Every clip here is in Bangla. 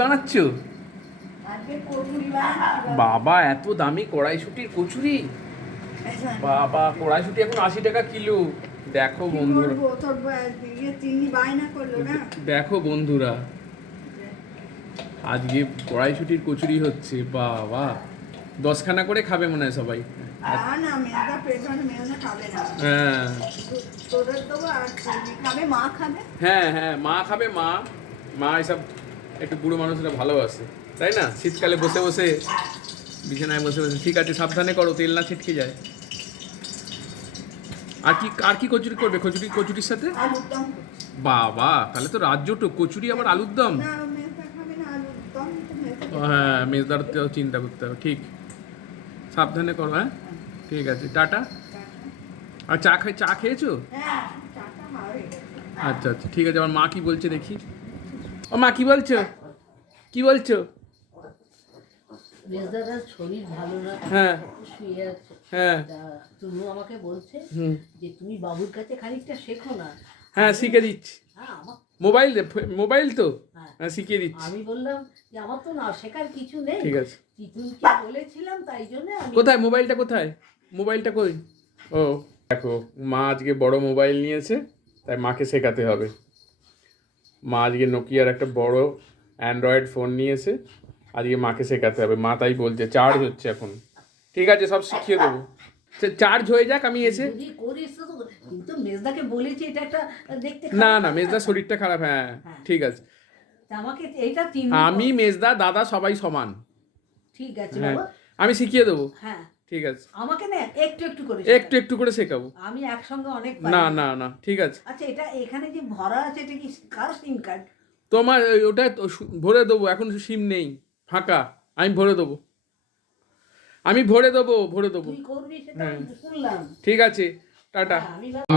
বানাচ্ছ? বাবা এত দামি কড়াইশুটির কচুরি! বাবা কড়াইশুটি এখন 80 টাকা কিলো। দেখো বন্ধুরা, দেখো বন্ধুরা, আজকে কড়াইশুটির কচুরি হচ্ছে। বাবা 10খানা করে খাবে মনে হয় সবাই। হ্যাঁ হ্যাঁ, মা খাবে। মা এসব একটু বুড়ো মানুষরা ভালোবাসে, তাই না? শীতকালে বসে বসে বিছানায় বসে বসে। ঠিক আছে, সাবধানে করো, তেল না ছিটকে যায়। আর কি কচুরি করবে? কচুরির সাথে বাবা, তাহলে তো রাজ্যটুক কচুরি আবার আলুর দম। হ্যাঁ, মেজদার চিন্তা করতে হবে। ঠিক, সাবধানে করো। হ্যাঁ ঠিক আছে, টাটা। আর চা খেয়েছো? আচ্ছা আচ্ছা, ঠিক আছে। আমার মা কি বলছে দেখি। ও মা, কি বলছো? মেজদাদার শরীর ভালো না, হ্যাঁ শুয়ে আছে। হ্যাঁ, তুমি আমাকে বলছে যে তুমি বাবুর কাছে খানিকটা শেখো না। হ্যাঁ শিখে দিচ্ছি। মোবাইল তো হ্যাঁ শিখিয়ে দিচ্ছি। আমি বললাম যে আমার তো না শেখার কিছু নেই। ঠিক আছে, তিতুলকে বলেছিলাম, তাই জন্য কোথায় মোবাইলটা কই? ও দেখো, মা আজকে বড় মোবাইল নিয়েছে, তাই মাকে শেখাতে হবে। মা আজকে নোকিয়ার একটা বড় অ্যান্ড্রয়েড ফোন নিয়েছে, আজকে মাকে শেখাতে হবে। মা তাই বলছে, চার্জ হচ্ছে এখন। ঠিক আছে, সব শিখিয়ে দেবো। চার্জ হয়ে যাক, আমি এসে। কিন্তু মেজদাকে বলেছি এটা একটা দেখতে। না, মেজদার শরীরটা খারাপ। হ্যাঁ ঠিক আছে, আমাকে এইটা আমি মেজদা দাদা সবাই সমান। ঠিক আছে হ্যাঁ, বাবা, আমি শিখিয়ে দেবো। হ্যাঁ ঠিক আছে, আমাকে না একটু করে শেখাবো। আমি একসঙ্গে অনেক না ঠিক আছে। আচ্ছা, এটা এখানে যে ভরা আছে, এটা কি কার সিম কার্ড? তোমার ওটা ভরে দেবো, এখন সিম নেই, ফাঁকা। আমি ভরে দেবো। ঠিক আছে, টাটা।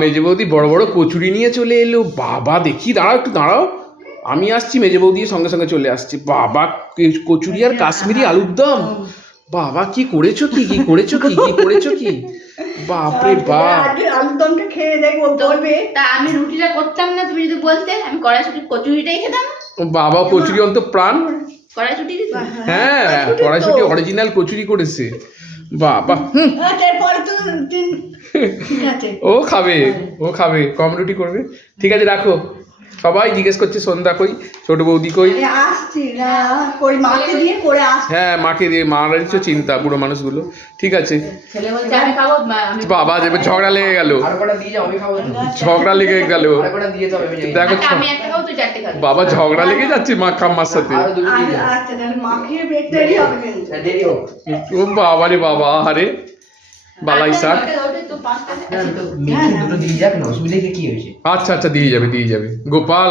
মেজে বৌদি বড় বড় কচুরি নিয়ে চলে এলো। বাবা দেখি, একটু দাঁড়াও, আমি আসছি। মেজে বৌদি সঙ্গে সঙ্গে চলে আসছি। বাবা, কচুরি আর কাশ্মীরি আলুর দম। বাবা কি করেছো কি বাপরে বাপ! আলুরদমটা খেয়ে দেখবো, বলবে। তা আমি রুটিটা করতাম না, তুমি যদি বলতে, আমি কড়াইশুটি কচুরিটাই খেতাম। বাবা, কচুরি অন্ত প্রাণ। কড়াইশুটি, হ্যাঁ কড়াইশুটি অরিজিনাল কচুরি করেছে। বাবা, ও খাবে, কম রুটি করবে। ঠিক আছে, রাখো। সবাই জিজ্ঞেস করছে সন্ধ্যা কই, ছোট বৌদি কই। হ্যাঁ, মাকে দিয়ে, মারাই তো চিন্তা বুড়ো মানুষগুলো। ঠিক আছে, বাবা যাবে, ঝগড়া লেগে গেল। দেখো, বাবা ঝগড়া লেগে যাচ্ছে মার সাথে। ও বাবা রে বাবা, আরে বালাই শাক। আচ্ছা আচ্ছা, দিয়ে যাবে। গোপাল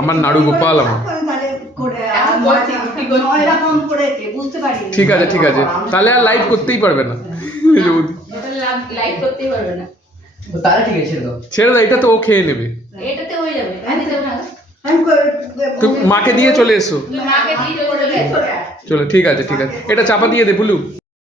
আমার নাড়ু গোপাল আমার। ঠিক আছে, তাহলে আর লাইভ করতেই পারবে না। ছেড়ে দাও, এটা তো ও খেয়ে নেবে। তুমি মাকে দিয়ে চলে এসো। চলো, ঠিক আছে, এটা চাপা দিয়ে দে বুলু।